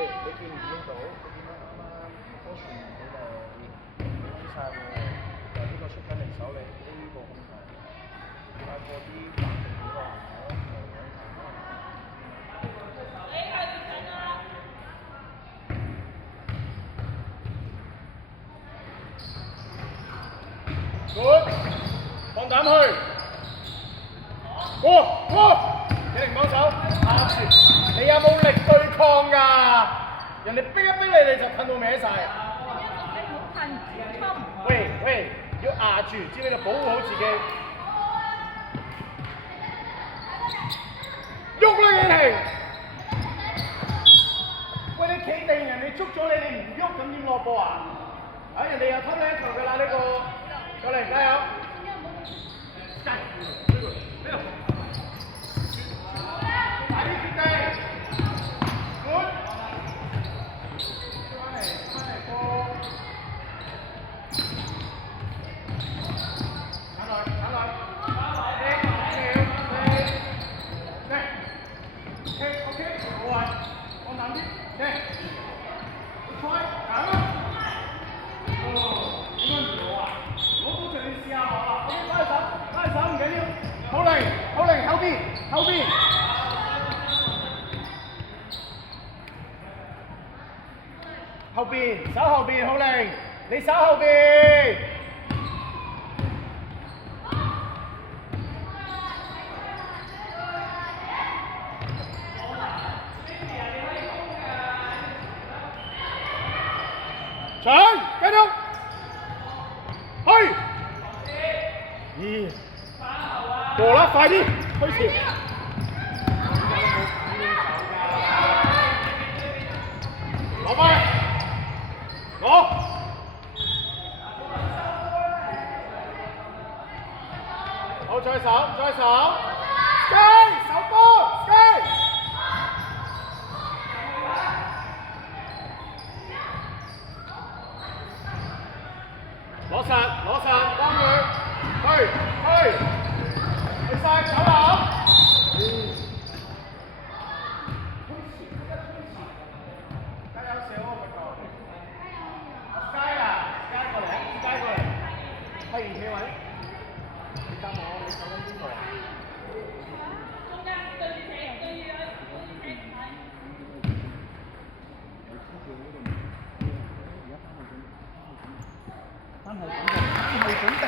你見唔見到？你見到啱啱嗰船佢哋飛晒喎，由呢個出緊嚟手你呢個空態，太過啲環境幾耐？Good， 放膽去，過，幾零幫手，下船，你有冇力對抗㗎？人哋逼一逼你，你就褪到歪晒。喂喂，要壓住，知唔知道保護好自己？喐啦，你哋！喂，你企定，人哋捉咗你，你唔喐，咁點落波啊？啊，人哋又偷你一球㗎啦，呢個，過嚟加油！加油！呢度，快啲決定！good。後邊，守後邊，好靈，你守後邊。搶，繼續，去。咦，過啦，快啲，推前。攞返，攞。好，再手，再手。雞，手波，雞。攞實，幫佢，去晒，走啦！加油少，街過嚟，係企位，你答我，你手緊邊個啊？中間對住企，翻後準備。